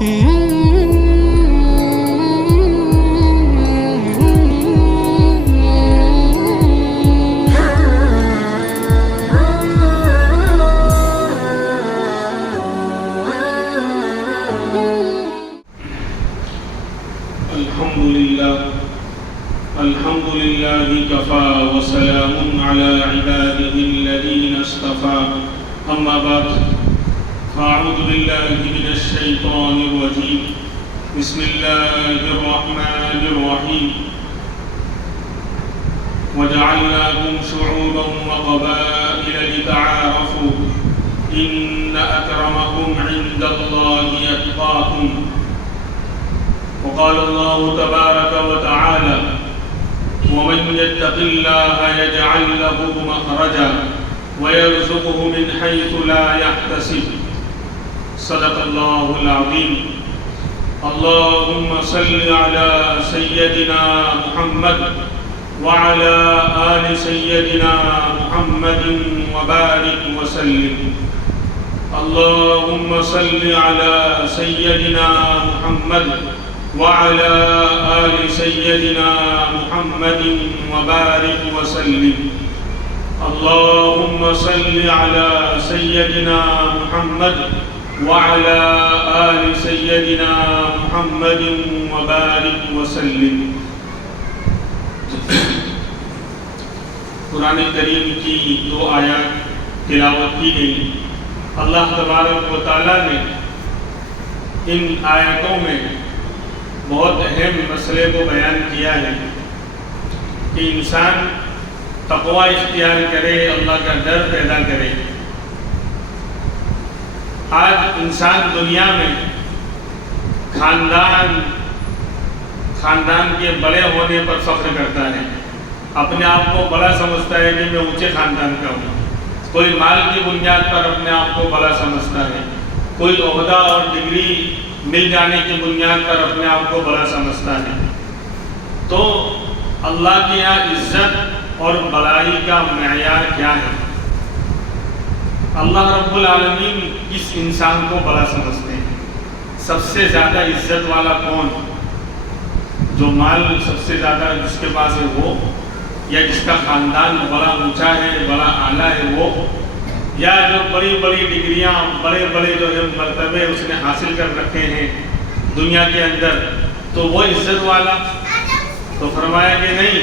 الحمد لله كفى وسلام على عباده الذين اصطفى أما بعد فأعوذ بالله من الشيطان الرجيم بسم الله الرحمن الرحيم وجعلناكم شعوبا وقبائل لتعارفوا إن أكرمكم عند الله أتقاكم وقال الله تبارك وتعالى ومن يتق الله يجعل له مخرجا ويرزقه من حيث لا يحتسب صدق الله العظيم اللهم صل على سيدنا محمد وعلى آل سيدنا محمد وبارك وسلم اللهم صل على سيدنا محمد وعلى آل سيدنا محمد وبارك وسلم اللهم صل على سيدنا محمد وعلى آل سيدنا محمد وبارك وسلم قرآن کریم کی دو آیات تلاوت کی گئی. اللہ تبارک و تعالیٰ نے ان آیاتوں میں بہت اہم مسئلے کو بیان کیا ہے کہ انسان تقوی اختیار کرے، اللہ کا ڈر پیدا کرے. آج انسان دنیا میں خاندان کے بڑے ہونے پر فخر کرتا ہے، اپنے آپ کو بڑا سمجھتا ہے کہ میں اونچے خاندان کا ہوں. کوئی مال کی بنیاد پر اپنے آپ کو بڑا سمجھتا ہے، کوئی عہدہ اور ڈگری مل جانے کی بنیاد پر اپنے آپ کو بڑا سمجھتا ہے. تو اللہ کے یہاں عزت اور بڑائی کا معیار کیا ہے؟ اللہ رب العالمین کس انسان کو بڑا سمجھتے ہیں؟ سب سے زیادہ عزت والا کون؟ جو مال سب سے زیادہ جس کے پاس ہے وہ، یا جس کا خاندان بڑا اونچا ہے، بڑا اعلیٰ ہے وہ، یا جو بڑی بڑی ڈگریاں، بڑے بڑے جو ہے مرتبے اس نے حاصل کر رکھے ہیں دنیا کے اندر، تو وہ عزت والا؟ تو فرمایا کہ نہیں،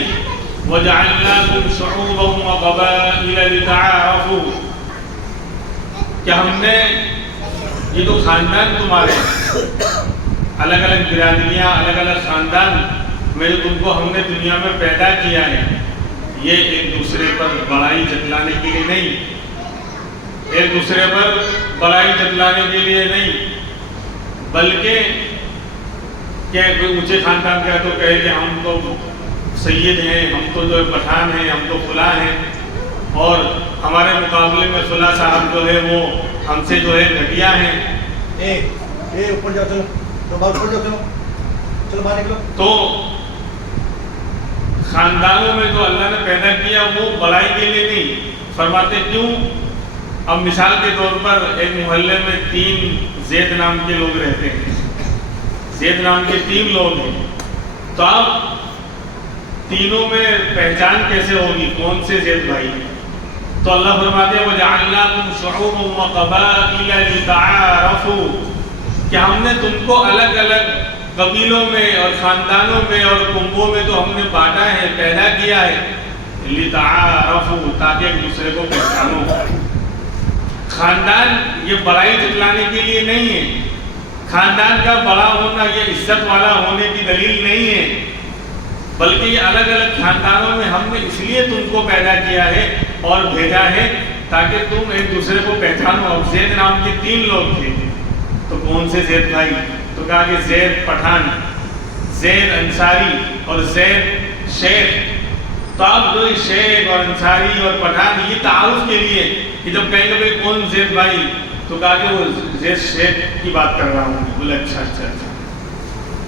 وَجَعَلْنَاكُمْ شُعُوبًا وَقَبَائِلَ لِتَعَارَفُوا، کہ ہم نے یہ تو خاندان تمہارے الگ الگ برادریاں، الگ الگ خاندان میں جو تم کو ہم نے دنیا میں پیدا کیا ہے، یہ ایک دوسرے پر بڑائی جتلانے کے لیے نہیں، ایک دوسرے پر بڑائی جتلانے کے لیے نہیں، بلکہ کہ کوئی اونچے خاندان کا تو کہے کہ ہم تو سید ہیں، ہم تو جو پٹھان ہیں، ہم تو فلاں ہیں، اور ہمارے مقابلے میں فلاں صاحب جو ہے وہ ہم سے جو ہے گھٹیا ہیں. اوپر جاؤ، چلو اوپر جاؤ، چلو باہر نکلو. تو خاندانوں میں جو اللہ نے پیدا کیا وہ بڑائی کے لیے نہیں. فرماتے کیوں؟ اب مثال کے طور پر ایک محلے میں 3 زید نام کے لوگ رہتے ہیں، زید نام کے 3 لوگ ہیں، تو اب تینوں میں پہچان کیسے ہوگی کون سے زید بھائی ہیں؟ تو اللہ فرماتے ہیں وَجَعَلْنَاكُمْ شُعُوبًا وَقَبَائِلَ لِتَعَارَفُوا، کہ ہم نے تم کو الگ الگ قبیلوں میں اور خاندانوں میں اور کنبوں میں تو ہم نے بانٹا ہے، پیدا کیا ہے، لِتَعَارَفُوا، تاکہ ایک دوسرے کو پہچانو. خاندان یہ بڑائی جتلانے کے لیے نہیں ہے، خاندان کا بڑا ہونا یہ عزت والا ہونے کی دلیل نہیں ہے، بلکہ یہ الگ الگ خاندانوں میں ہم نے اس لیے تم کو پیدا کیا ہے اور بھیجا ہے تاکہ تم ایک دوسرے کو پہچانو. اب زید نام کے 3 لوگ تھے، تو کون سے زید بھائی؟ تو کہا کہ زید پٹھان، زید انصاری اور زید شیخ. تو اب جو شیخ اور انصاری اور پٹھان یہ تعارف کے لیے کہ جب کہیں گے کون زید بھائی، تو کہا کہ وہ زید شیخ کی بات کر رہا ہوں. بولے اچھا اچھا اچھا.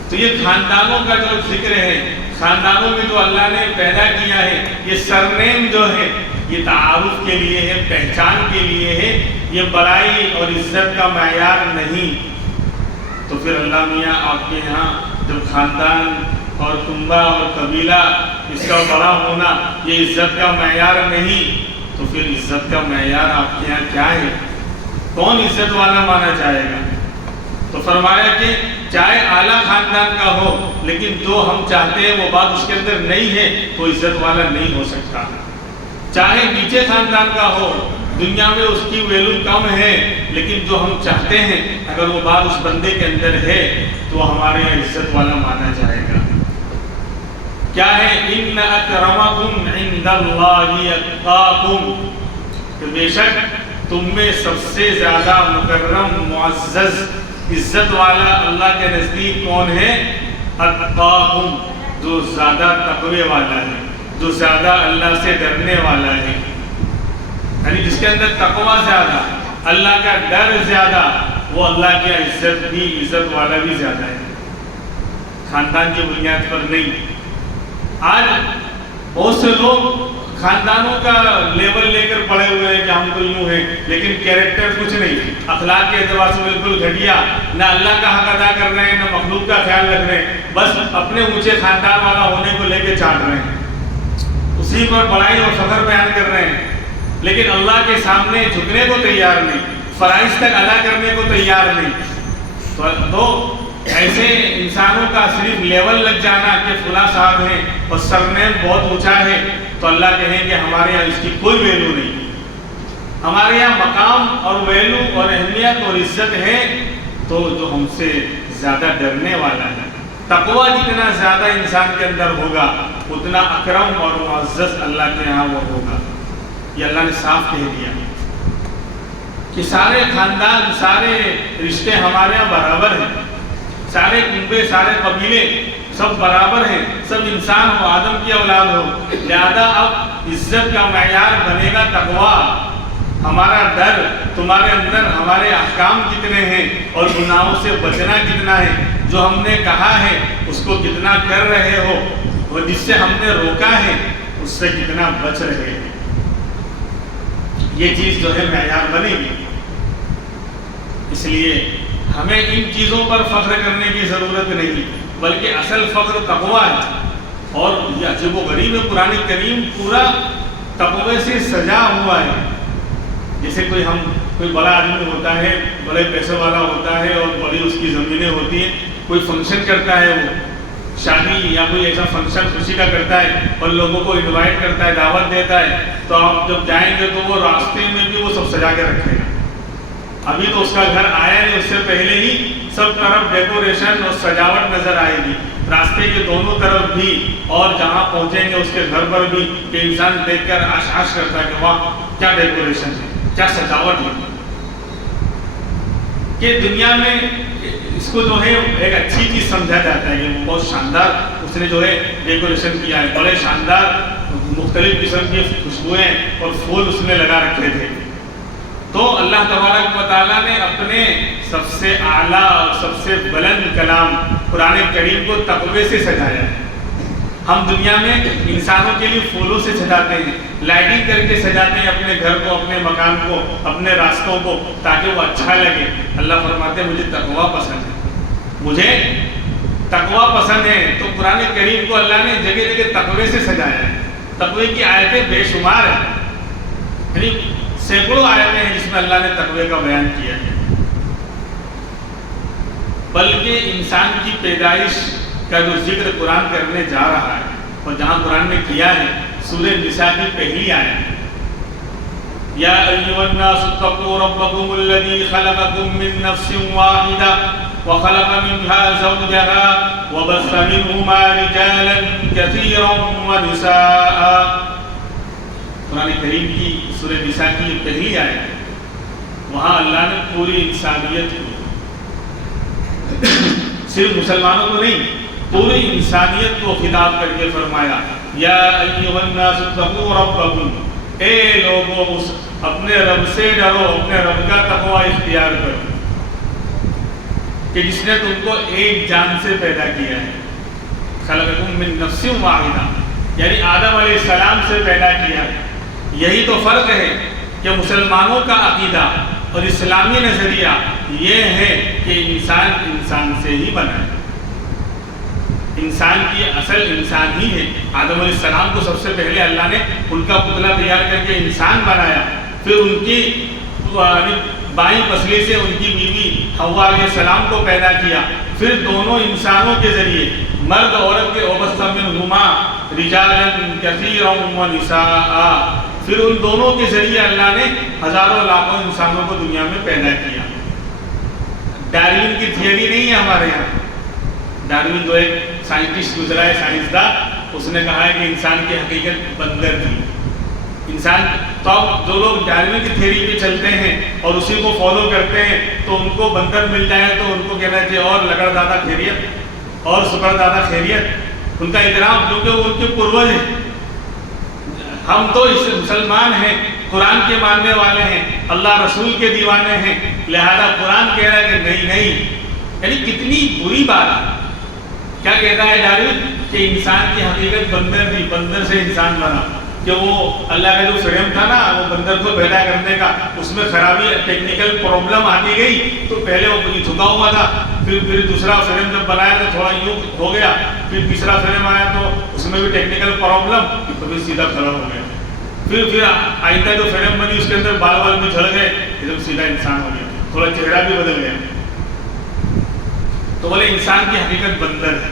تو یہ خاندانوں کا جو ذکر ہے، خاندانوں میں جو اللہ نے پیدا کیا ہے، یہ سرنیم جو ہے یہ تعارف کے لیے ہے، پہچان کے لیے ہے، یہ بڑائی اور عزت کا معیار نہیں. تو پھر اللہ میاں آپ کے یہاں جب خاندان اور کنبہ اور قبیلہ اس کا بڑا ہونا یہ عزت کا معیار نہیں، تو پھر عزت کا معیار آپ کے یہاں کیا ہے؟ کون عزت والا مانا جائے گا؟ تو فرمایا کہ چاہے اعلیٰ خاندان کا ہو لیکن جو ہم چاہتے ہیں وہ بات اس کے اندر نہیں ہے تو عزت والا نہیں ہو سکتا۔ چاہے نیچے خاندان کا ہو، دنیا میں اس کی ویلو کم ہے، لیکن جو ہم چاہتے ہیں اگر وہ بات اس بندے کے اندر ہے تو ہمارے یہاں عزت والا مانا جائے گا۔ کیا ہے؟ ان اکرمکم عند اللہ اتقاکم، کہ بے شک تم میں سب سے زیادہ مکرم، معزز، عزت والا اللہ کے نزدیک کون ہے؟ اتقاکم، جو زیادہ تقوی والا ہے، جو زیادہ اللہ سے ڈرنے والا ہے، یعنی جس کے اندر تقوی زیادہ، اللہ کا ڈر زیادہ، وہ اللہ کی عزت والا بھی زیادہ ہے، خاندان کی بنیاد پر نہیں۔ آج بہت سے لوگ خاندانوں کا لیول لے کر پڑے ہوئے ہیں کہ ہم تو یوں ہیں، لیکن کیریکٹر کچھ نہیں، اخلاق کے اعتبار سے بالکل گھٹیا، نہ اللہ کا حق ادا کر رہے ہیں نہ مخلوق کا خیال رکھ رہے ہیں، بس اپنے اونچے خاندان والا ہونے کو لے کے چاٹ رہے ہیں، اسی پر بڑائی اور فخر بیان کر رہے ہیں، لیکن اللہ کے سامنے جھکنے کو تیار نہیں، فرائض تک ادا کرنے کو تیار نہیں۔ تو ایسے انسانوں کا صرف لیول لگ جانا کہ فلاں صاحب ہیں اور سرنیم بہت اونچا ہے تو اللہ کہیں کہ ہمارے یہاں اس کی کوئی ویلو نہیں، ہمارے یہاں مقام اور ویلو اور اہمیت اور عزت ہے تو جو ہم سے زیادہ ڈرنے والا ہے، تقوی جتنا زیادہ انسان کے اندر ہوگا اتنا اکرم اور معزز اللہ کے یہاں وہ ہوگا۔ یہ اللہ نے صاف کہہ دیا کہ سارے خاندان، سارے رشتے ہمارے یہاں برابر ہیں، سارے کنبے، سارے قبیلے سب برابر ہیں، سب انسان ہو، آدم کی اولاد ہو، لہذا اب عزت کا معیار بنے گا تقوی، ہمارا ڈر، تمہارے اندر ہمارے احکام کتنے ہیں اور گناہوں سے بچنا کتنا ہے، جو ہم نے کہا ہے اس کو کتنا کر رہے ہو اور جس سے ہم نے روکا ہے اس سے کتنا بچ رہے ہیں، یہ چیز جو ہے معیار بنے گی۔ اس لیے ہمیں ان چیزوں پر فخر کرنے کی ضرورت نہیں، بلکہ اصل فخر تقوی ہے، اور یہ عجیب و غریب ہے، قرآن کریم پورا تقوی سے سجا ہوا ہے۔ جیسے کوئی بڑا آدمی ہوتا ہے، بڑے پیسے والا ہوتا ہے اور بڑی اس کی زمینیں ہوتی ہیں، کوئی فنکشن کرتا ہے، وہ شادی یا کوئی ایسا فنکشن خوشی کا کرتا ہے اور لوگوں کو انوائٹ کرتا ہے، دعوت دیتا ہے، تو آپ جب جائیں گے تو وہ راستے میں بھی وہ سب سجا کے رکھے گا، ابھی تو اس کا گھر آیا نہیں، اس سے پہلے ہی سب طرف ڈیکوریشن اور سجاوٹ نظر آئے گی، راستے کے دونوں طرف بھی، اور جہاں پہنچیں گے اس کے گھر پر بھی، کہ انسان دیکھ کر آش کرتا ہے کہ واہ کیا ڈیکوریشن ہے، کیا سجاوٹ ہے۔ کہ دنیا میں اس کو جو ہے ایک اچھی چیز سمجھا جاتا ہے کہ وہ بہت شاندار اس نے جو ہے ڈیکوریشن کیا ہے، بڑے شاندار مختلف قسم کی خوشبوئیں اور پھول اس نے لگا رکھے تھے۔ تو اللہ تبارک و تعالیٰ نے اپنے سب سے اعلیٰ اور سب سے بلند کلام قرآن کریم کو تقوی سے سجایا ہے۔ ہم دنیا میں انسانوں کے لیے پھولوں سے سجاتے ہیں، لائٹنگ کر کے سجاتے ہیں اپنے گھر کو، اپنے مکان کو، اپنے راستوں کو، تاکہ وہ اچھا لگے۔ اللہ فرماتے ہیں مجھے تقوی پسند ہے، مجھے تقوی پسند ہے۔ تو قرآن کریم کو اللہ نے جگہ جگہ تقوی سے سجایا ہے۔ تقوی کی آیتیں بے شمار ہیں، یعنی سینکڑوں آیتیں ہیں جس میں اللہ نے تقوی کا بیان کیا ہے۔ بلکہ انسان کی پیدائش کا جو ذکر قرآن کرنے جا رہا ہے اور جہاں قرآن نے کیا ہے، سورہ نساء کی پہلی آیت، یا ایھا الناس اتقوا ربکم الذی خلقکم من نفس واحدہ وخلق منها زوجها وبث منهما رجالا كثيرا ونساء۔ قرآن کریم کی سورہ نساء کی پہلی آیت، وہاں اللہ نے پوری انسانیت کو، صرف مسلمانوں کو نہیں، پوری انسانیت کو خطاب کر کے فرمایا، یا ایھا الناس اتقوا ربکم، اے لوگو اپنے رب سے ڈرو، اپنے رب کا تقوی اختیار کرو، کہ جس نے تم کو ایک جان سے پیدا کیا ہے، خلقکم من نفس واحدہ، یعنی آدم علیہ السلام سے پیدا کیا ہے۔ یہی تو فرق ہے کہ مسلمانوں کا عقیدہ اور اسلامی نظریہ یہ ہے کہ انسان انسان سے ہی بنا ہے، انسان کی اصل انسان ہی ہے۔ آدم علیہ السلام کو سب سے پہلے اللہ نے ان کا پتلا تیار کر کے انسان بنایا، پھر ان کی بائیں پسلی سے ان کی بیوی حوا علیہ السلام کو پیدا کیا، پھر دونوں انسانوں کے ذریعے مرد عورت کے وبث منہما رجالا کثیرا ونساء، پھر ان دونوں کے ذریعے اللہ نے ہزاروں لاکھوں انسانوں کو دنیا میں پیدا کیا۔ ڈاروین کی تھیوری نہیں ہے ہمارے یہاں، ڈاروین جو ایک سائنٹسٹ گزرا ہے، سائنسداں، اس نے کہا ہے کہ انسان کی حقیقت بندر تھی۔ انسان تو اب جو لوگ ڈاروین کی تھیوری پہ چلتے ہیں اور اسی کو فالو کرتے ہیں تو ان کو بندر مل جائے تو ان کو کہنا چاہیے اور لگڑ دادا خیریت اور سپر دادا خیریت، ان کا احترام، کیونکہ وہ ان کے پروج ہیں۔ ہم تو اس مسلمان ہیں، قرآن کے ماننے والے ہیں، اللہ رسول کے دیوانے ہیں، لہذا قرآن کہہ رہا ہے کہ نہیں نہیں، یعنی کتنی بری بات ہے۔ کیا کہتا ہے ڈاروین کہ انسان کی حقیقت بندر تھی، بندر سے انسان بنا، کہ وہ اللہ کا جو فریم تھا نا وہ بندر کو پیدا کرنے کا، اس میں خرابی ٹیکنیکل پرابلم آتی گئی، تو پہلے وہ جھکا ہوا تھا، پھر دوسرا فریم جب بنایا تو تھوڑا یوں ہو گیا، پھر تیسرا فریم آیا تو اس میں بھی ٹیکنیکل پرابلم، تو پھر سیدھا کھڑا ہو گیا، پھر آئندہ جو فریم بنی اس کے اندر بال بال میں جھڑ گئے، پھر سیدھا انسان ہو گیا، تھوڑا چہرہ بھی بدل گیا۔ تو بولے انسان کی حقیقت بندر ہے،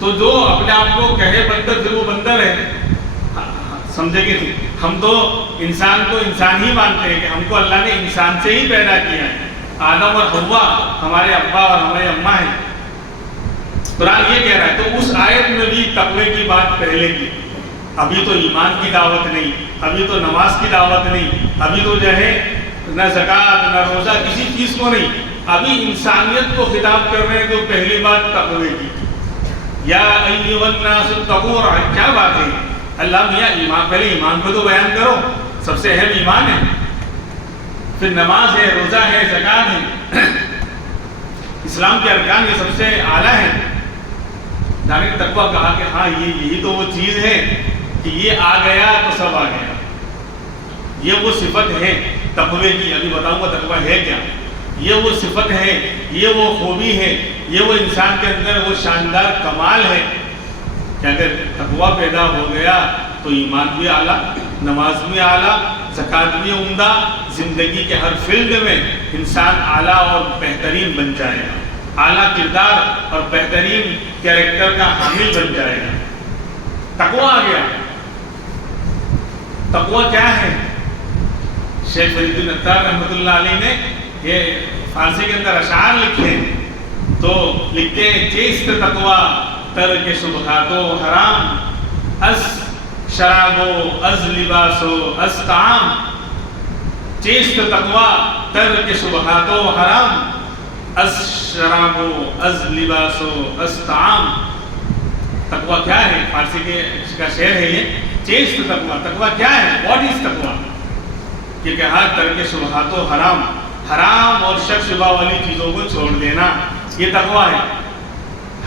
تو جو اپنے آپ کو کہے بندر پھر وہ بندر ہے، سمجھے کہ ہم تو انسان کو انسان ہی مانتے ہیں کہ ہم کو اللہ نے انسان سے ہی پیدا کیا ہے۔ آدم اور حوا ہمارے ابا اور ہمارے اماں ہیں۔ قرآن یہ کہہ رہا ہے، تو اس آیت میں بھی تقوی کی بات پہلے کی، ابھی تو ایمان کی دعوت نہیں، ابھی تو نماز کی دعوت نہیں، ابھی تو جو ہے نہ زکوٰۃ نہ روزہ کسی چیز کو نہیں، ابھی انسانیت کو خطاب کر رہے ہیں، تو پہلی بات تقوی کی، یا ایھا الناس اتقوا، کیا بات ہے اللہ میاں، ایمان پہلے ایمان کو تو بیان کرو، سب سے اہم ایمان ہے، پھر نماز ہے، روزہ ہے، زکوٰۃ ہے، اسلام کے ارکان یہ سب سے اعلیٰ ہیں۔ لیکن تقویٰ کہا کہ ہاں یہی تو وہ چیز ہے کہ یہ آ گیا تو سب آ گیا، یہ وہ صفت ہے تقوی کی، ابھی بتاؤں گا تقویٰ ہے کیا، یہ وہ صفت ہے، یہ وہ خوبی ہے، یہ وہ انسان کے اندر وہ شاندار کمال ہے کہ اگر تقویٰ پیدا ہو گیا تو ایمان بھی اعلیٰ، نماز بھی اعلیٰ، زکوٰۃ بھی عمدہ، زندگی کے ہر فیلڈ میں انسان اعلیٰ اور بہترین بن جائے گا، اعلیٰ کردار اور بہترین کیریکٹر کا حامل بن جائے گا۔ تقویٰ آ گیا۔ تقویٰ کیا ہے؟ شیخ فرید بن عطار رحمۃ اللہ علیہ نے یہ فارسی کے اندر اشعار لکھے، تو لکھتے ہیں چیست تقویٰ ترک شبہات و حرام، از شراب و از لباس و از طعام، چیست تقویٰ ترک شبہات و حرام، از شراب و از لباس و از طعام۔ تقویٰ کیا ہے؟ فارسی کے کا شعر ہے یہ، چیست تقویٰ، تقویٰ کیا ہے؟ واٹ از تقویٰ؟ کہ کہا ترک شبہات و حرام، حرام اور شک شبہ والی چیزوں کو چھوڑ دینا، یہ تقویٰ ہے۔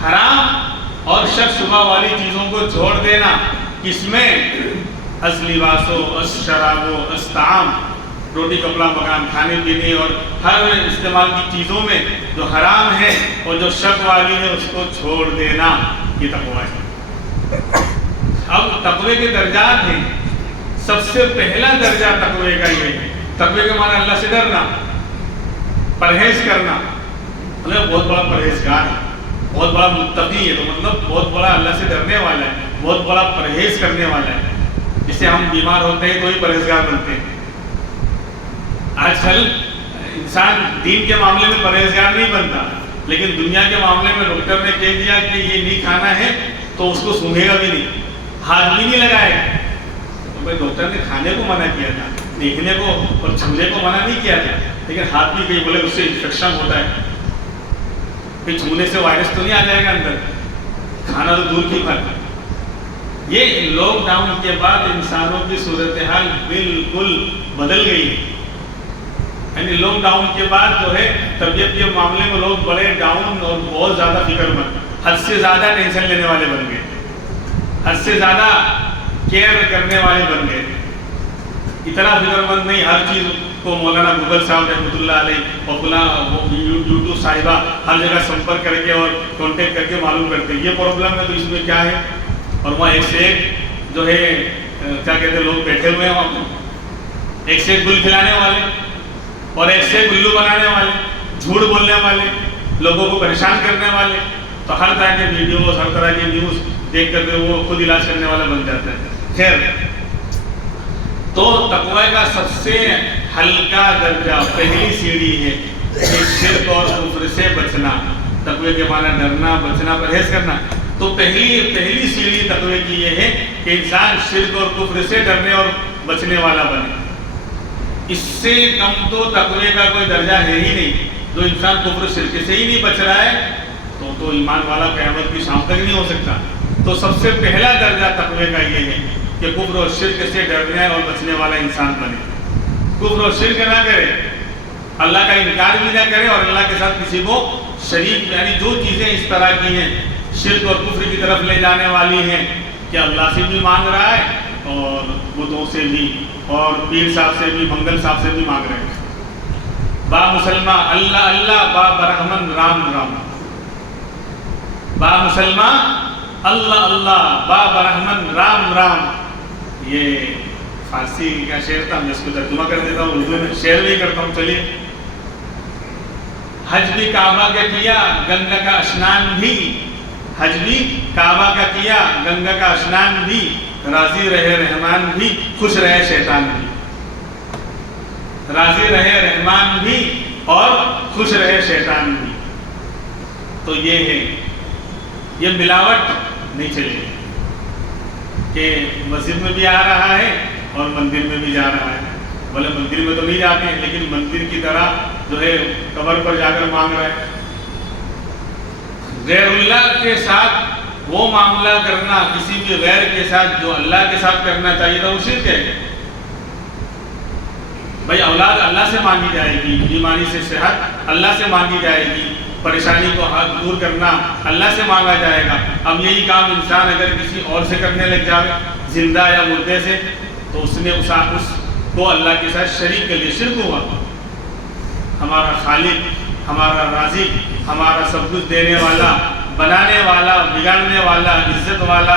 حرام اور شک شبہ والی چیزوں کو چھوڑ دینا، کس میں؟ از لباس و از شراب و از طعام، روٹی کپڑا مکان، کھانے پینے اور ہر استعمال کی چیزوں میں جو حرام ہے اور جو شک والی ہے اس کو چھوڑ دینا، یہ تقویٰ ہے۔ اب تقوی کے درجات ہیں، سب سے پہلا درجہ تقوی کا یہ ہے، تقوی کا معنی اللہ سے ڈرنا، پرہیز کرنا، مطلب بہت بڑا پرہیزگار ہے، بہت بڑا متقی ہے، تو مطلب بہت بڑا اللہ سے ڈرنے والا ہے، بہت بڑا پرہیز کرنے والا ہے۔ اس سے ہم بیمار ہوتے ہیں تو ہی پرہیزگار بنتے ہیں۔ آج کل انسان دین کے معاملے میں پرہیزگار نہیں بنتا، لیکن دنیا کے معاملے میں ڈاکٹر نے کہہ دیا کہ یہ نہیں کھانا ہے تو اس کو سونگھے گا بھی نہیں، ہاتھ بھی نہیں لگائے گا۔ تو بھائی ڈاکٹر نے کھانے کو منع کیا تھا، دیکھنے کو اور چھونے کو منع نہیں کیا تھا، لیکن ہاتھ بھی کہیں بولے اس سے انفیکشن ہوتا ہے، پھر چھونے سے وائرس تو نہیں آ جائے گا اندر، کھانا تو دور کی بات ہے۔ یہ لاک ڈاؤن کے بعد انسانوں کی صورتحال بالکل بدل گئی، یعنی لاک ڈاؤن کے بعد جو ہے طبیعت کے معاملے میں لوگ بڑے ڈاؤن اور بہت زیادہ فکر مند، حد سے زیادہ ٹینشن لینے والے بن گئے، حد سے زیادہ کیئر کرنے والے بن گئے، اتنا فکر مند نہیں، ہر چیز کو مولانا گوگل صاحب رحمۃ اللہ علیہ اور فلاں یوٹیوب صاحبہ ہر جگہ سمپرک کر کے اور کانٹیکٹ کر کے معلوم کرتے ہیں یہ پرابلم ہے تو اس میں کیا ہے، اور وہاں ایک سے ایک جو ہے کیا کہتے ہیں لوگ بیٹھے ہوئے ہیں وہاں پہ، ایک سے ایک گل کھلانے والے اور ایک سے ایک گلو بنانے والے، جھوٹ بولنے والے، لوگوں کو پریشان کرنے والے، تو ہر طرح کے ویڈیوز ہر طرح کے نیوز دیکھ کر کے وہ خود علاج کرنے والا بن جاتا ہے۔ خیر، تو تقوی کا سب سے ہلکا درجہ پہلی سیڑھی ہے کہ شرک اور کفر سے بچنا۔ تقوی کے معنی ڈرنا، بچنا، پرہیز کرنا۔ تو پہلی سیڑھی تقوی کی یہ ہے کہ انسان شرک اور کفر سے ڈرنے اور بچنے والا بنے۔ اس سے کم تو تقوی کا کوئی درجہ ہے ہی نہیں۔ جو انسان کفر شرک سے ہی نہیں بچ رہا ہے تو ایمان والا قیامت کی شام تک نہیں ہو سکتا۔ تو سب سے پہلا درجہ تقوی کا یہ ہے کہ کفر و شرک سے ڈرنے اور بچنے والا انسان بنے، کفر و شرک نہ کرے، اللہ کا انکار بھی نہ کرے اور اللہ کے ساتھ کسی کو شریک، یعنی جو چیزیں اس طرح کی ہیں شرک اور کفر کی طرف لے جانے والی ہیں کہ اللہ سے بھی مانگ رہا ہے اور بتوں سے بھی اور پیر صاحب سے بھی، منگل صاحب سے بھی مانگ رہے ہیں۔ با مسلمہ اللہ اللہ، با برہمن رام رام، با مسلمہ اللہ اللہ، با برہمن رام رام۔ یہ فارسی کا شعر تھا، میں اس کو ترجمہ کر دیتا ہوں، اردو میں شعر بھی کرتا ہوں۔ چلیے، حج بھی کعبہ کا کیا گنگا کا اشنان بھی، حج بھی کعبہ کا کیا گنگا کا اشنان بھی، راضی رہے رحمان بھی خوش رہے شیطان بھی، راضی رہے رحمان بھی اور خوش رہے شیطان بھی۔ تو یہ ہے، یہ ملاوٹ نہیں چلے کہ مسجد میں بھی آ رہا ہے اور مندر میں بھی جا رہا ہے، بولے مندر میں تو نہیں جاتے ہیں لیکن مندر کی طرح جو ہے قبر پر جا کر مانگ رہا ہے۔ غیر اللہ کے ساتھ وہ معاملہ کرنا کسی بھی غیر کے ساتھ جو اللہ کے ساتھ کرنا چاہیے تھا وہ شرک ہے۔ بھائی اولاد اللہ سے مانگی جائے گی، بیماری سے صحت اللہ سے مانگی جائے گی، پریشانی کو دور کرنا اللہ سے مانگا جائے گا۔ اب یہی کام انسان اگر کسی اور سے کرنے لگ جائے، زندہ یا مردے سے، تو اس نے اس کو اللہ کے ساتھ شریک کر لیا، شرک ہوا۔ ہمارا خالق، ہمارا رازق، ہمارا سب کچھ دینے والا، بنانے والا، بگاڑنے والا، عزت والا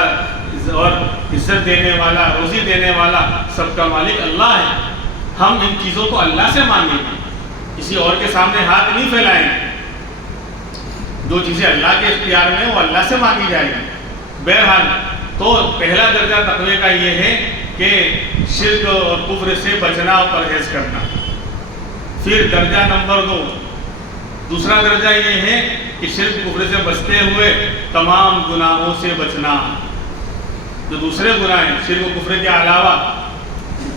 اور عزت دینے والا، روزی دینے والا، سب کا مالک اللہ ہے۔ ہم ان چیزوں کو اللہ سے مانگیں گے، کسی اور کے سامنے ہاتھ نہیں پھیلائیں گے۔ جو چیزیں اللہ کے اختیار میں ہیں وہ اللہ سے مانگی جائے گی۔ بہرحال تو پہلا درجہ تقوی کا یہ ہے کہ شرک اور کفر سے بچنا اور پرہیز کرنا۔ پھر درجہ نمبر 2، دوسرا درجہ یہ ہے کہ شرک کفر سے بچتے ہوئے تمام گناہوں سے بچنا۔ جو دوسرے گناہ ہیں شرک و کفر کے علاوہ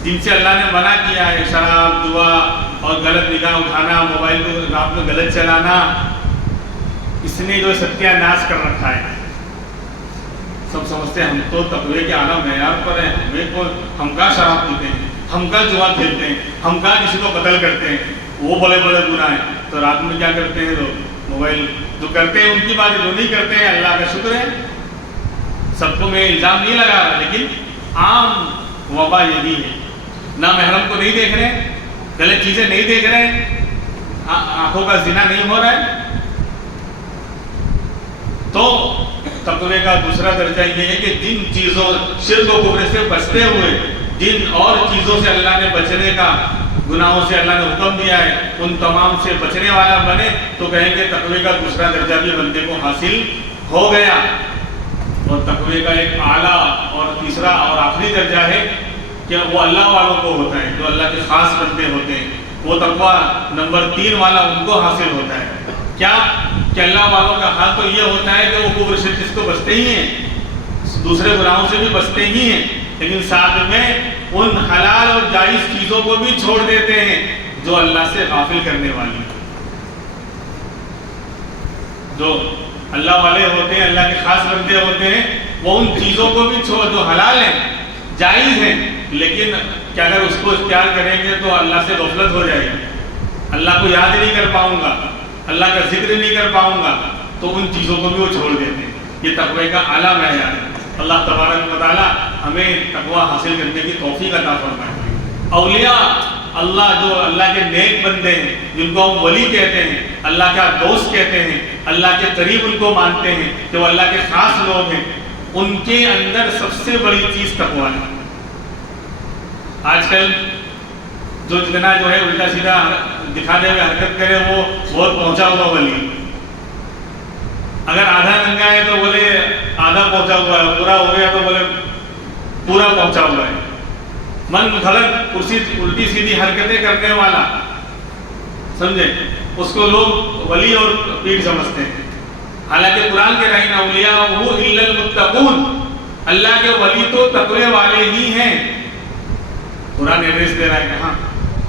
جن سے اللہ نے منع کیا ہے، شراب، جوا اور غلط نگاہ اٹھانا، موبائل کو رات میں غلط چلانا، اس نے جو ستیہ ناش کر رکھا ہے۔ سب سمجھتے ہیں ہم تو تقوی کے اعلیٰ معیار پر ہیں، ہم کا شراب پیتے ہیں، ہم کا جوا کھیلتے ہیں، ہم کا کسی کو قتل کرتے ہیں، وہ بڑے بڑے گناہ ہیں۔ تو رات میں کیا کرتے ہیں لوگ؟ موبائل جو کرتے ہیں ان کی بات، جو نہیں کرتے ہیں اللہ کا شکر ہے۔ سب کو میں الزام نہیں لگا رہا، لیکن عام وبا یہی ہے۔ نہ محرم کو نہیں دیکھ رہے، غلط چیزیں نہیں دیکھ رہے، آنکھوں کا زنا نہیں ہو رہا ہے۔ تو تقوی کا دوسرا درجہ یہ ہے کہ جن چیزوں شرک و کفر سے بچتے ہوئے جن اور چیزوں سے اللہ نے بچنے کا، گناہوں سے اللہ نے حکم دیا ہے، ان تمام سے بچنے والا بنے، تو کہیں گے تقوی کا دوسرا درجہ بھی بندے کو حاصل ہو گیا۔ اور تقوی کا ایک اعلیٰ اور تیسرا اور آخری درجہ ہے کہ وہ اللہ والوں کو ہوتا ہے، جو اللہ کے خاص بندے ہوتے ہیں، وہ تقوی نمبر 3 والا ان کو حاصل ہوتا ہے۔ کیا کہ اللہ والوں کا حال تو یہ ہوتا ہے کہ وہ کفر شرک اس کو بچتے ہی ہیں، دوسرے گناہوں سے بھی بچتے ہی ہیں، لیکن ساتھ میں ان حلال اور جائز چیزوں کو بھی چھوڑ دیتے ہیں جو اللہ سے غافل کرنے والی ہیں۔ جو اللہ والے ہوتے ہیں، اللہ کے خاص بندے ہوتے ہیں، وہ ان چیزوں کو بھی چھوڑ، جو حلال ہیں، جائز ہیں، لیکن کہ اگر اس کو اختیار کریں گے تو اللہ سے غفلت ہو جائے گی، اللہ کو یاد نہیں کر پاؤں گا، اللہ کا ذکر نہیں کر پاؤں گا، تو ان چیزوں کو بھی وہ چھوڑ دیتے ہیں۔ یہ تقوی کا اعلیٰ معیار ہے۔ اللہ تبارک و تعالیٰ ہمیں تقوی حاصل کرنے کی توفیق عطا فرمائے۔ اولیاء اللہ جو اللہ کے نیک بندے ہیں، جن کو ہم ولی کہتے ہیں، اللہ کا دوست کہتے ہیں، اللہ کے قریب ان کو مانتے ہیں کہ وہ اللہ کے خاص لوگ ہیں، ان کے اندر سب سے بڑی چیز تقویٰ ہے۔ آج کل جو جتنا جو ہے الٹا سیدھا دکھانے میں حرکت کرے وہ بہت پہنچا ہوا ولی، اگر آدھا ننگا ہے تو بولے آدھا پہنچا ہوا ہے، پورا ہو گیا تو بولے پورا پہنچا ہوا ہے، من گھڑت کرسی الٹی سیدھی حرکتیں کرنے والا، سمجھے، اس کو لوگ ولی اور پیر سمجھتے ہیں۔ حالانکہ قرآن کے رہی اولیاء الا المتقون، اللہ کے ولی تو تقوی والے ہی ہیں۔ قرآن ایڈریس دے رہا ہے کہاں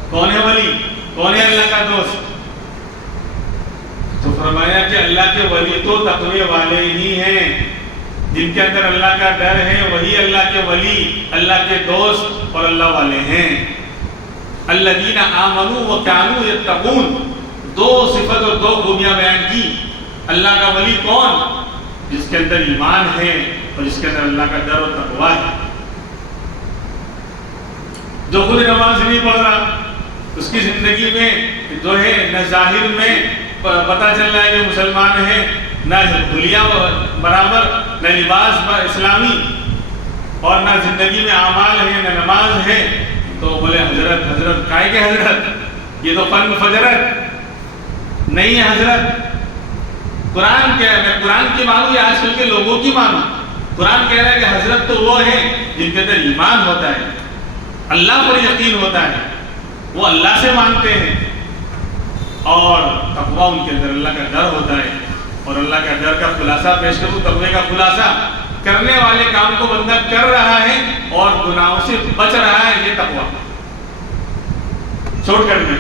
کون ہے ولی، کون ہے اللہ کا دوست؟ تو فرمایا کہ اللہ کے ولی تو تقوی والے ہی ہیں، جن کے اندر اللہ کا ڈر ہے وہی اللہ کے ولی، اللہ کے دوست اور اللہ والے ہیں۔ الذین آمنوا وکانوا یتقون، دو صفت اور دو خوبیاں بیان کی۔ اللہ کا ولی کون؟ جس کے اندر ایمان ہے اور جس کے اندر اللہ کا ڈر اور تقوی ہے۔ جو خود نماز نہیں پڑھ رہا، اس کی زندگی میں جو ہے نہ ظاہر میں پتہ چل رہا ہے کہ مسلمان ہے، نہ حلیہ برابر، نہ لباس اسلامی، اور نہ زندگی میں اعمال ہے، نہ نماز ہے، تو بولے حضرت حضرت کائے کہ حضرت، یہ تو فن فجرت نہیں ہے حضرت۔ قرآن کہہ رہا ہے، قرآن کی مانوں یا آج کل کے لوگوں کی مانوں؟ قرآن کہہ رہا ہے کہ حضرت تو وہ ہیں جن کے اندر ایمان ہوتا ہے، اللہ پر یقین ہوتا ہے، وہ اللہ سے مانتے ہیں، اور تقویٰ ان کے اندر اللہ کا ڈر ہوتا ہے۔ اور اللہ کا ڈر کا خلاصہ پیش کروں، تقوی کا خلاصہ، کرنے والے کام کو بندہ کر رہا ہے اور گناہوں سے بچ رہا ہے، یہ تقویٰ۔ چھوٹ کر میں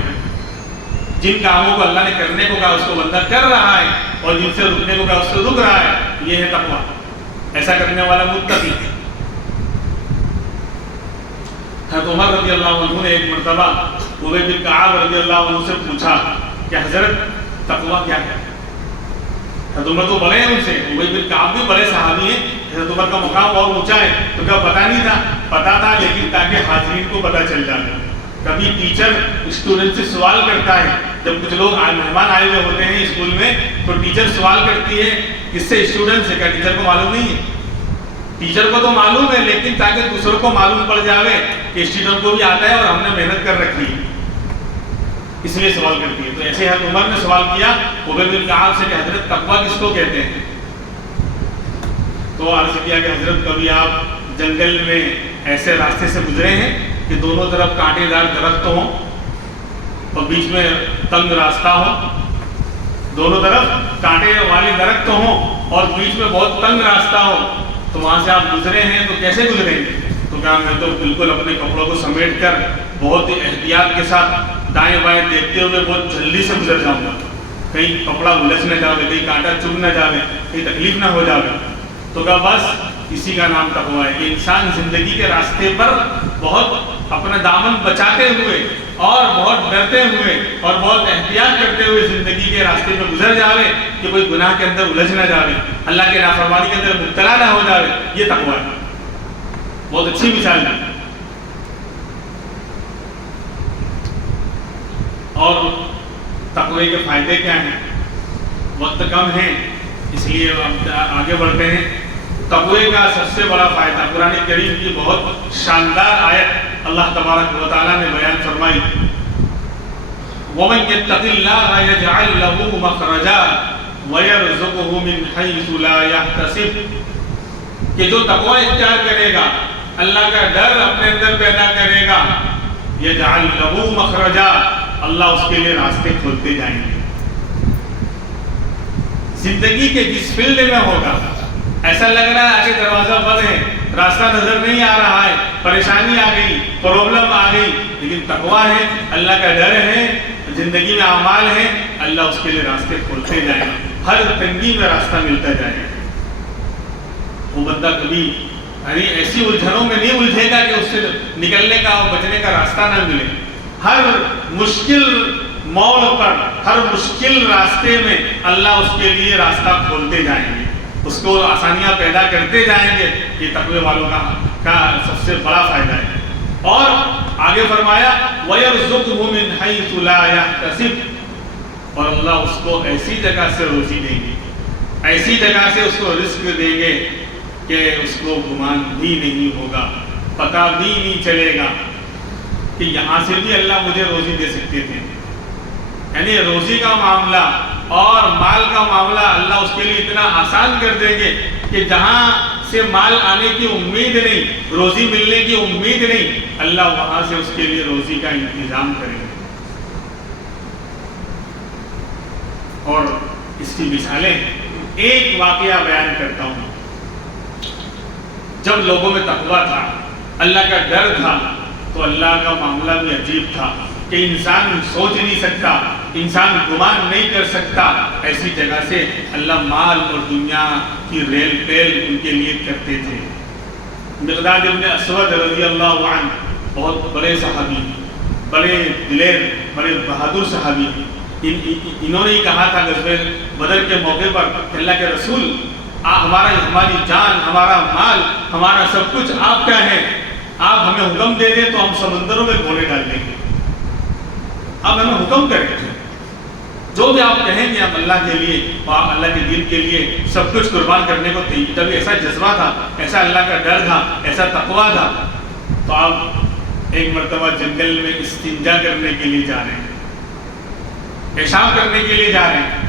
جن کاموں کو اللہ نے کرنے کو کہا اس کو بندہ کر رہا ہے، اور جن سے رکنے کو کہا اس سے رک رہا ہے، یہ ہے تقویٰ۔ ایسا کرنے والا متقی۔ حضرت عمر رضی اللہ عنہ نے ایک مرتبہ ابی بن کعب رضی اللہ عنہ سے پوچھا کہ حضرت تقویٰ کیا ہے؟ حضرت عمر تو بڑے ہیں ان سے، ابی بن کعب بھی بڑے صحابی ہیں، حضرت عمر کا مقام اور اونچا ہے، تو کیا پتہ نہیں تھا؟ پتہ تھا، لیکن تاکہ حاضرین کو پتہ چل جائے۔ کبھی ٹیچر اسٹوڈنٹ سے سوال کرتا ہے، جب کچھ لوگ مہمان آئے ہوئے ہوتے ہیں اسکول میں، تو ٹیچر سوال کرتی ہے کس سے؟ اسٹوڈنٹ سے۔ کیا ٹیچر کو معلوم نہیں ہے؟ ٹیچر کو تو معلوم ہے، لیکن تاکہ دوسروں کو معلوم پڑ جاوے کہ اسٹوڈنٹ کو بھی آتا ہے اور ہم نے محنت کر رکھی ہے، اس لیے سوال کرتی ہے۔ تو ایسے حضرت عمر نے سوال کیا ابی بن کعب سے کہ حضرت تقویٰ کس کو کہتے ہیں؟ تو عرض کیا کہ حضرت کبھی آپ جنگل میں ایسے راستے سے گزرے ہیں کہ دونوں طرف کانٹے دار درخت ہوں اور بیچ میں تنگ راستہ ہو، دونوں طرف کانٹے والے درخت ہوں اور بیچ میں بہت تنگ راستہ ہو، تو وہاں سے آپ گزرے ہیں تو کیسے گزریں گے؟ تو کہا میں تو بالکل اپنے کپڑوں کو سمیٹ کر بہت احتیاط کے ساتھ دائیں بائیں دیکھتے ہوئے بہت جلدی سے گزر جاؤں گا، کہیں کپڑا الجھ نہ جاوے، کہیں کانٹا چبھ نہ جاوے، کہیں تکلیف نہ ہو جاوے۔ تو کہا بس اسی کا نام تقویٰ ہے کہ انسان زندگی کے راستے پر بہت اپنا دامن بچاتے ہوئے اور بہت ڈرتے ہوئے اور بہت احتیاط کرتے ہوئے زندگی کے راستے میں گزر جاوے کہ کوئی گناہ کے اندر الجھ نہ جاوے، اللہ کے نافرمانی کے اندر مبتلا نہ ہو جاوے، یہ تقویٰ ہے۔ بہت اچھی مثال ہے۔ اور تقوی کے فائدے کیا ہیں؟ وقت کم ہے اس لیے اب آگے بڑھتے ہیں۔ تقوی کا سب سے بڑا فائدہ قرآن کریم کی بہت شاندار آیت اللہ تبارک و تعالیٰ نے بیان فرمائی، وَمَن يَتَّقِ اللَّهَ يَجْعَلْ لَهُ مَخْرَجًا وَيَرْزُقْهُ مِنْ حَيْثُ لَا يَحْتَسِبُ، کہ جو تقوی اختیار کرے گا، اللہ کا ڈر اپنے اندر پیدا کرے گا، يَجْعَلْ لَهُ مَخْرَجًا، اللہ اس کے لیے راستے کھولتے جائیں گے۔ زندگی کے جس فیلڈ میں ہوگا، ایسا لگ رہا ہے آگے دروازہ بند ہے، راستہ نظر نہیں آ رہا ہے، پریشانی آ گئی، پرابلم آ گئی، لیکن تقویٰ ہے، اللہ کا ڈر ہے، زندگی میں اعمال ہے، اللہ اس کے لیے راستے کھولتے جائیں گے، ہر تنگی میں راستہ ملتا جائے گا۔ وہ بندہ کبھی ایسی الجھنوں میں نہیں الجھے گا کہ اس سے نکلنے کا اور بچنے کا راستہ نہ ملے۔ ہر مشکل موڑ پر، ہر مشکل راستے میں اللہ اس کے لیے راستہ کھولتے جائیں گے، اس کو آسانیاں پیدا کرتے جائیں گے۔ یہ تقوی والوں کا سب سے بڑا فائدہ ہے۔ اور آگے فرمایا وَيَرْزُقْهُ مِنْ حَيْثُ لَا يَحْتَسِبُ، اور اللہ اس کو ایسی جگہ سے روزی دیں گے، ایسی جگہ سے اس کو رزق دیں گے کہ اس کو گمان بھی نہیں ہوگا، پتہ بھی نہیں چلے گا کہ یہاں سے بھی اللہ مجھے روزی دے سکتے تھے۔ یعنی روزی کا معاملہ اور مال کا معاملہ اللہ اس کے لیے اتنا آسان کر دیں گے کہ جہاں سے مال آنے کی امید نہیں، روزی ملنے کی امید نہیں، اللہ وہاں سے اس کے لیے روزی کا انتظام کریں گے۔ اور اس کی مثالیں ایک واقعہ بیان کرتا ہوں۔ جب لوگوں میں تقویٰ تھا، اللہ کا ڈر تھا، تو اللہ کا معاملہ بھی عجیب تھا کہ انسان سوچ نہیں سکتا، انسان گمان نہیں کر سکتا، ایسی جگہ سے اللہ مال اور دنیا کی ریل پیل ان کے لیے کرتے تھے۔ مقداد ابن اسود رضی اللہ عنہ بہت بڑے صحابی، بڑے دلیر، بڑے بہادر صحابی، انہوں نے ہی کہا تھا غزوہ بدر کے موقع پر کہ اللہ کے رسول ہماری جان، ہمارا مال، ہمارا سب کچھ آپ کا ہے، آپ ہمیں حکم دے دیں تو ہم سمندروں میں گھوڑے ڈال دیں گے، آپ ہمیں حکم کریں، جو بھی آپ کہیں گے ہم اللہ کے لیے اور اللہ کے دین کے لیے سب کچھ قربان کرنے کو تیار۔ جب ایسا جذبہ تھا، ایسا اللہ کا ڈر تھا، ایسا تقویٰ تھا، تو آپ ایک مرتبہ جنگل میں استنجا کرنے کے لیے جا رہے ہیں، پیشاب کرنے کے لیے جا رہے ہیں۔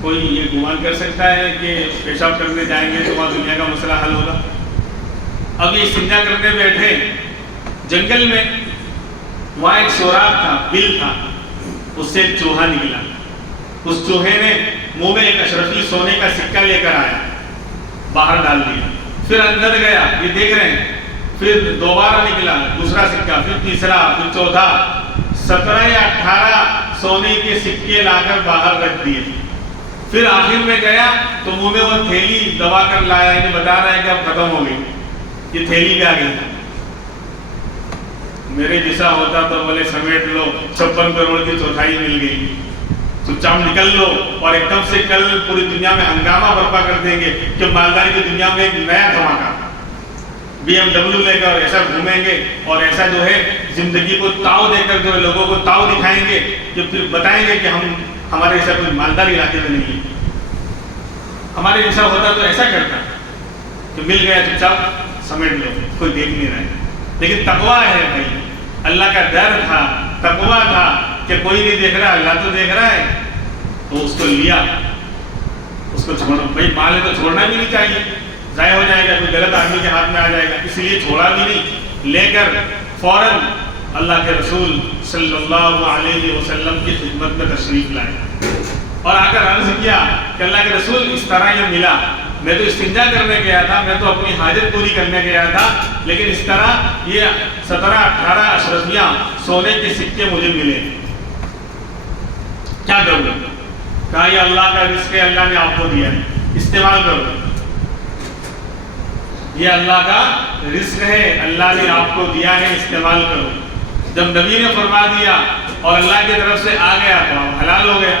کوئی یہ گمان کر سکتا ہے کہ پیشاب کرنے جائیں گے تو وہاں دنیا کا مسئلہ حل ہوگا؟ اب یہ استنجا کرنے بیٹھے جنگل میں، وہاں ایک سوراخ تھا، بل تھا، اس سے ایک چوہا نکلا۔ اس چوہے نے منہ میں ایک اشرفی سونے کا سکہ لے کر آیا، باہر ڈال دیا، پھر اندر گیا، یہ دیکھ رہے ہیں، پھر دوبارہ نکلا دوسرا سکہ، پھر تیسرا، پھر چوتھا، 17 یا 18 سونے کے سکے لا کر باہر رکھ دیے۔ پھر آخر میں گیا تو منہ میں وہ تھیلی دبا کر لایا، انہیں بتا رہا ہے کہ اب ختم ہو گئی، یہ تھیلی بھی آ گئی۔ میرے جیسا ہوتا تو بولے سمیٹ لو، 56 کروڑ کی چوتھائی مل گئی، چپ چاپ نکل لو، اور ایک دم سے کل پوری دنیا میں ہنگامہ برپا کر دیں گے کہ مالداری کی دنیا میں ایک نیا دھماکہ، BMW لے کر ایسا گھومیں گے اور ایسا جو ہے زندگی کو تاؤ دے کر جو ہے لوگوں کو تاؤ دکھائیں گے کہ پھر بتائیں گے کہ ہمارے ایسا کوئی مالدار علاقے میں نہیں ہے۔ ہمارے جیسا ہوتا تو ایسا کرتا کہ مل گیا چپ چاپ سمیٹ لو، کوئی دیکھ نہیں رہا ہے۔ لیکن تقویٰ ہے بھائی، اللہ کا ڈر تھا، تقویٰ تھا کہ کوئی نہیں دیکھ رہا، اللہ تو دیکھ رہا ہے، تو اس کو لیا، اس کو چھوڑا۔ بھائی مال ہے تو چھوڑنا بھی نہیں چاہیے، ضائع ہو جائے گا، کوئی غلط آدمی کے ہاتھ میں آ جائے گا، اس لیے چھوڑا بھی نہیں، لے کر فوراً اللہ کے رسول صلی اللہ علیہ وسلم کی خدمت میں تشریف لائے اور آ کر عرض کیا کہ اللہ کے رسول اس طرح یہ ملا، میں تو استنجا کرنے گیا تھا، میں تو اپنی حاجت پوری کرنے گیا تھا، لیکن اس طرح یہ 17-18 اشرفیاں سونے کے سکے مجھے ملے، کیا کروں؟ کہا یہ اللہ کا رزق ہے، اللہ نے آپ کو دیا ہے، استعمال کرو، یہ اللہ کا رزق ہے، اللہ نے آپ کو دیا ہے، استعمال کرو۔ جب نبی نے فرما دیا اور اللہ کی طرف سے آ گیا تو حلال ہو گیا۔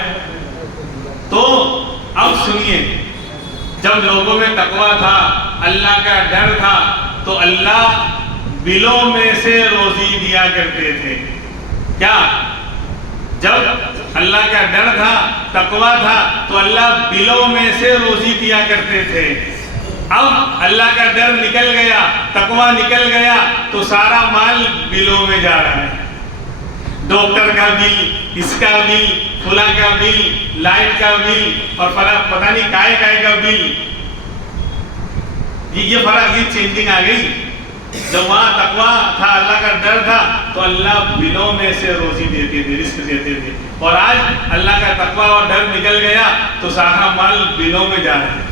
تو اب سنیے، جب لوگوں میں تقویٰ تھا، اللہ کا ڈر تھا، تو اللہ بلوں میں سے روزی دیا کرتے تھے۔ کیا؟ جب اللہ کا ڈر تھا، تقویٰ تھا، تو اللہ بلوں میں سے روزی دیا کرتے تھے۔ اب اللہ کا ڈر نکل گیا، تقویٰ نکل گیا، تو سارا مال بلوں میں جا رہا ہے۔ ڈاکٹر کا بل، اس کا بل، فلاں کا بل، لائٹ کا بل، اور پتہ نہیں کائے کا بل۔ یہ فرق، یہ چینجنگ آ گئی۔ جب وہاں تقویٰ تھا، اللہ کا ڈر تھا، تو اللہ بلوں میں سے روزی دیتے تھے، رزق دیتے تھے، اور آج اللہ کا تقویٰ اور ڈر نکل گیا تو سارا مال بلوں میں جا رہا ہے۔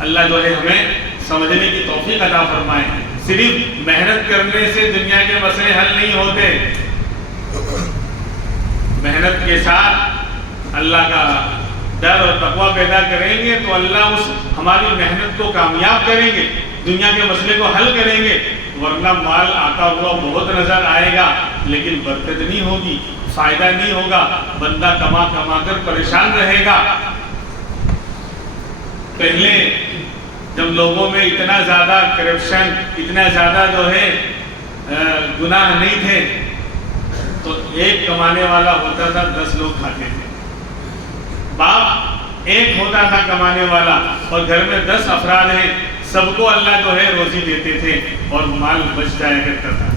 اللہ جو ہے ہمیں سمجھنے کی توفیق عطا فرمائے۔ صرف محنت کرنے سے دنیا کے مسئلے حل نہیں ہوتے، محنت کے ساتھ اللہ کا ڈر اور تقویٰ پیدا کریں گے تو اللہ اس ہماری محنت کو کامیاب کریں گے، دنیا کے مسئلے کو حل کریں گے۔ ورنہ مال آتا ہوا بہت نظر آئے گا لیکن برکت نہیں ہوگی، فائدہ نہیں ہوگا، بندہ کما کما کر پریشان رہے گا۔ پہلے جب لوگوں میں اتنا زیادہ کرپشن، اتنا زیادہ جو ہے گناہ نہیں تھے، تو ایک کمانے والا ہوتا تھا 10 لوگ کھاتے تھے. باپ ایک ہوتا تھا کمانے والا اور گھر میں 10 افراد ہیں، سب کو اللہ جو ہے روزی دیتے تھے اور مال بچ جایا کرتا تھا،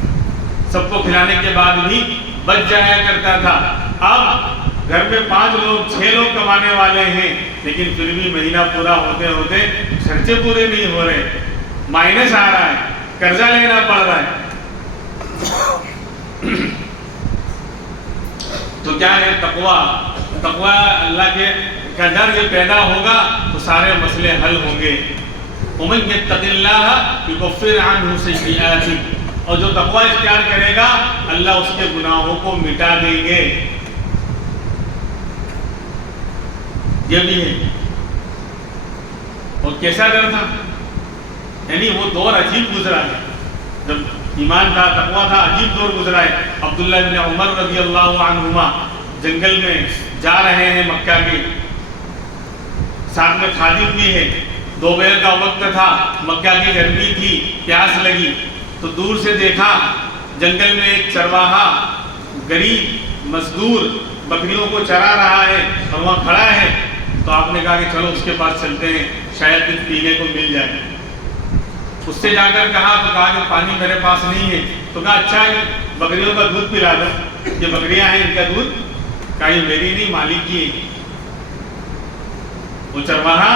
سب کو کھلانے کے بعد بھی بچ جایا کرتا تھا. اب گھر میں 5 لوگ 6 لوگ کمانے والے ہیں، لیکن پھر بھی مہینہ پورا ہوتے ہوتے خرچے پورے نہیں ہو رہے، مائنس آ رہا ہے، قرضہ لینا پڑ رہا ہے. تو کیا ہے تقویٰ اللہ کا ڈر یہ پیدا ہوگا تو سارے مسئلے حل ہوں گے. وَمَن يَتَّقِ اللَّهَ يُكَفِّرْ عَنْهُ سَيِّئَاتِهِ، اور جو تقویٰ اختیار کرے گا اللہ اس کے گناہوں کو مٹا دیں گے. یہ بھی ہے. اور کیسا ڈر تھا، یعنی وہ دور عجیب گزرا ہے، جب ایمان تھا تقویٰ تھا، عجیب دور گزرا ہے. عبداللہ بن عمر رضی اللہ عنہما جنگل میں جا رہے ہیں مکہ کے، ساتھ میں خادم بھی ہے، دوپہر کا وقت تھا، مکہ کی گرمی تھی، پیاس لگی، تو دور سے دیکھا جنگل میں ایک چرواہا غریب مزدور بکریوں کو چرا رہا ہے اور وہاں کھڑا ہے. تو آپ نے کہا کہ چلو اس کے پاس چلتے ہیں، شاید کچھ پینے کو مل جائے. اس سے جا کر کہا تو کہا کہ پانی میرے پاس نہیں ہے. تو کہا اچھا ہے بکریوں کا دودھ پلا دو، یہ بکریاں ہیں ان کا دودھ، کہا یہ میری نہیں مالک کی ہے. وہ چرواہا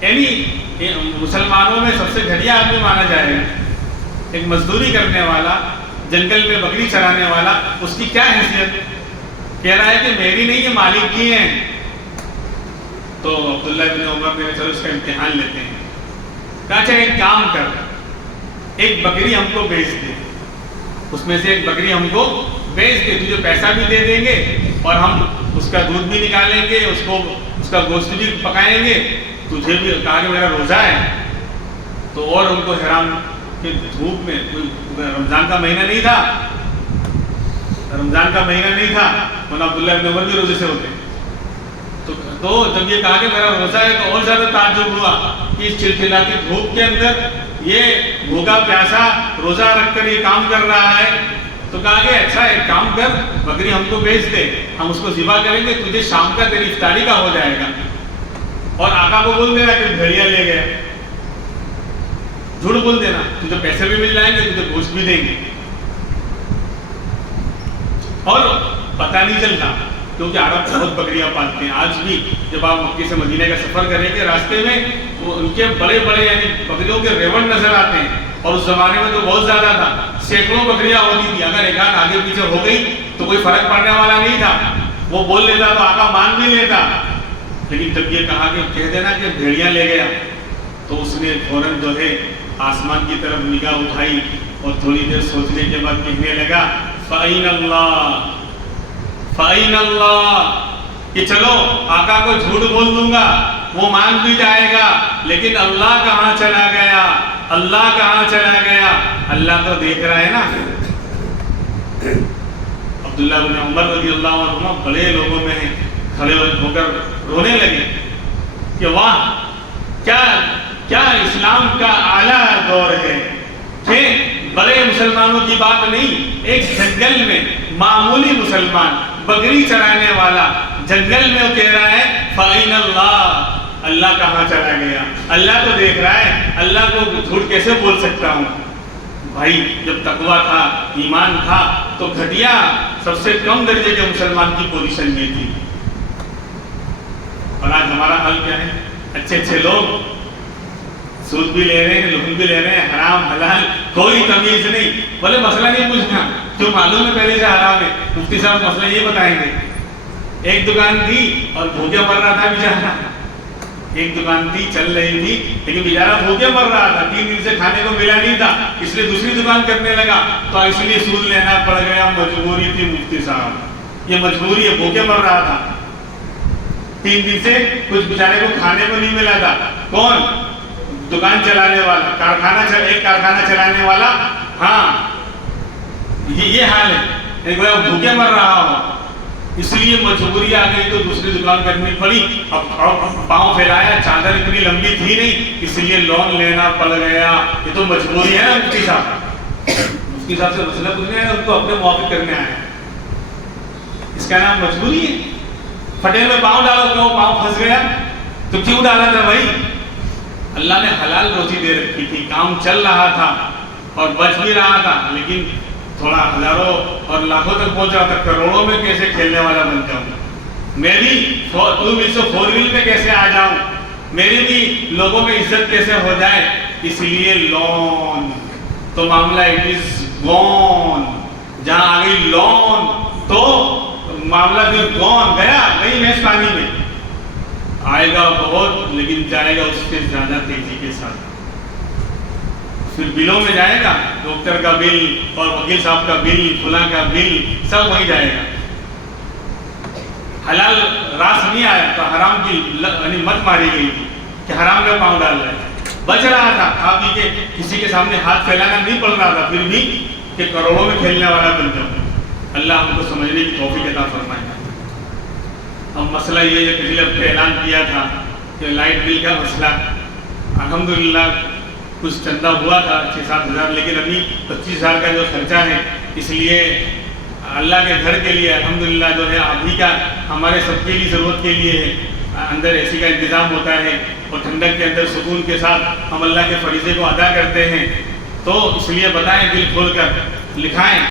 یعنی مسلمانوں میں سب سے گھٹیا آدمی مانا جائے گا، ایک مزدوری کرنے والا، جنگل میں بکری چرانے والا، اس کی کیا حیثیت؟ کہہ رہا ہے کہ میری نہیں یہ مالک کی ہیں. تو عبداللہ بن عمر نے چلو اس کا امتحان لیتے ہیں. کہا اچھا ایک کام کر، ایک بکری ہم کو بیچ دے، اس میں سے ایک بکری ہم کو بیچ دے، تجھے پیسہ بھی دے دیں گے اور ہم اس کا دودھ بھی نکالیں گے، اس کا گوشت بھی پکائیں گے، تجھے بھی. کہا کہ میرا روزہ ہے. تو اور ان کو حیران کہ دھوپ میں، رمضان کا مہینہ نہیں تھا، ورنہ عبداللہ بن عمر بھی روزے سے ہوتے. تو جب یہ کہا کہ میرا روزہ ہے تو اور زیادہ تعجب ہوا کہ اس چلچلاتی دھوپ کے اندر یہ بھوکا پیاسا روزہ رکھ کر یہ کام کر رہا ہے. تو کہا کہ اچھا ایک کام کر، بکری ہم کو بیچ دے، ہم اس کو ذبح کریں گے، تجھے شام کا تیری افطاری کا ہو جائے گا. اور آقا کو بول دینا کہ بھیڑیا لے گیا، جھوٹ بول دینا، تجھے پیسے بھی مل جائیں گے، تجھے گوشت بھی دیں گے. اور پتہ نہیں چلتا کیونکہ عرب بہت بکریاں پالتے ہیں. آج بھی جب آپ مکے سے مدینہ کا سفر کریں گے راستے میں ان کے بڑے بڑے یعنی بکریوں کے ریوڑ نظر آتے ہیں. اور اس زمانے میں تو بہت زیادہ تھا، سینکڑوں بکریاں ہوتی تھی. اگر ایک آدھ آگے پیچھے ہو گئی تو کوئی فرق پڑنے والا نہیں تھا، وہ بول لیتا تو آقا مان بھی لیتا. لیکن جب یہ کہا کہ کہہ دینا کہ بھیڑیاں لے گیا، تو اس نے فوراً جو ہے آسمان کی طرف نگاہ اٹھائی اور تھوڑی دیر سوچنے کے بعد کہنے لگا فَأَيْنَ اللَّهُ فَأَيْنَ اللَّهُ، کہ چلو آقا کو جھوٹ بول دوں گا، وہ مان بھی جائے گا، لیکن اللہ کہاں چلا گیا، اللہ کہاں چلا گیا؟ اللہ تو دیکھ رہا ہے نا. عبداللہ بن عمر رضی اللہ عنہ بڑے لوگوں میں ہیں، کھڑے ہو کر رونے لگے کہ واہ کیا اسلام کا اعلیٰ دور ہے کہ بڑے مسلمانوں کی بات نہیں، ایک جنگل میں معمولی مسلمان بکری چرانے والا جنگل میں وہ کہہ رہا ہے فَأَيْنَ اللَّهُ، اللہ کہاں چلا گیا، اللہ تو دیکھ رہا ہے، اللہ کو جھوٹ کیسے بول سکتا ہوں. بھائی جب تقویٰ تھا، ایمان تھا، تو گھٹیا سب سے کم درجے کے مسلمان کی پوزیشن یہ تھی. اور آج ہمارا حال کیا ہے؟ اچھے لوگ سود بھی لے رہے ہیں، لون بھی لے رہے ہیں، حرام حلال کوئی تمیز نہیں. بولے مسئلہ نہیں پوچھنا، کیوں معلوم ہے پہلے سے حرام ہے. مفتی صاحب مسئلہ یہ بتائیں گے. ایک دکان تھی اور بھوکے مر رہا تھا بیچارہ، ایک دکان تھی چل رہی تھی لیکن بیچارہ بھوکے مر رہا تھا، 3 دن سے کھانے کو ملا نہیں تھا، اس لیے دوسری دکان کرنے لگا. تو اس لیے سود لینا پڑ گیا، مجبوری تھی مفتی صاحب، یہ مجبوری ہے. بھوکے مر رہا تھا، 3 دن سے کچھ بیچارے کو کھانے کو نہیں ملا تھا. کون؟ دکان چلانے والا، ایک کارخانہ چلانے والا. ہاں یہ حال ہے، بھوکے مر رہا ہو. اس لیے مجبوری آ گئی تو دوسری دکان کرنی پڑی. اب پاؤں پھیلایا, چادر اتنی لمبی تھی نہیں, اس لیے لون لینا پڑ گیا. یہ تو مجبوری ہے نا مفتی صاحب. مفتی صاحب سے مسئلہ پوچھنے آیا, ان کو اپنے موافق کرنے آیا. اس کا نام مجبوری ہے. پھٹے میں پاؤں ڈالو کہ وہ پاؤں پھنس گیا تو کیوں ڈالا تھا بھائی؟ اللہ نے حلال روزی دے رکھی تھی, کام چل رہا تھا اور بچ بھی رہا تھا, لیکن تھوڑا ہزاروں اور لاکھوں تک پہنچ رہا تھا. کروڑوں میں کیسے کھیلنے والا بن جاؤں میں بھی, 4 ویل پہ کیسے آ جاؤں, میری بھی لوگوں میں عزت کیسے ہو جائے. اس لیے لون تو معاملہ اٹ از گون. جہاں آ گئی لون تو معاملہ پھر گون, گیا نہیں میز پانی میں. آئے گا بہت لیکن جائے گا اس سے زیادہ تیزی کے ساتھ. پھر بلوں میں جائے گا, ڈاکٹر کا بل اور وکیل صاحب کا بل, فلاں کا بل, سب وہی جائے گا. حلال راس نہیں آیا تو حرام کی یعنی مت ماری گئی تھی کہ حرام میں پاؤں ڈال رہے. بچ رہا تھا, کھا پی کے کسی کے سامنے ہاتھ پھیلانا نہیں پڑ رہا تھا, پھر بھی کہ کروڑوں میں کھیلنے والا بن جاؤں. اللہ ہم کو سمجھنے کی توفیق عطا فرمائے. اب مسئلہ یہ ہے, پچھلے ہفتے اعلان کیا تھا کہ لائٹ بل کا مسئلہ, الحمدللہ کچھ چندہ ہوا تھا 6-7 ہزار, لیکن ابھی 25,000 کا جو خرچہ ہے, اس لیے اللہ کے گھر کے لیے الحمدللہ جو ہے ابھی کا ہمارے سب کے لیے ضرورت کے لیے ہے. اندر اے سی کا انتظام ہوتا ہے اور ٹھنڈک کے اندر سکون کے ساتھ ہم اللہ کے فریضے کو ادا کرتے ہیں. تو اس لیے بتائیں, دل کھول کر لکھائیں.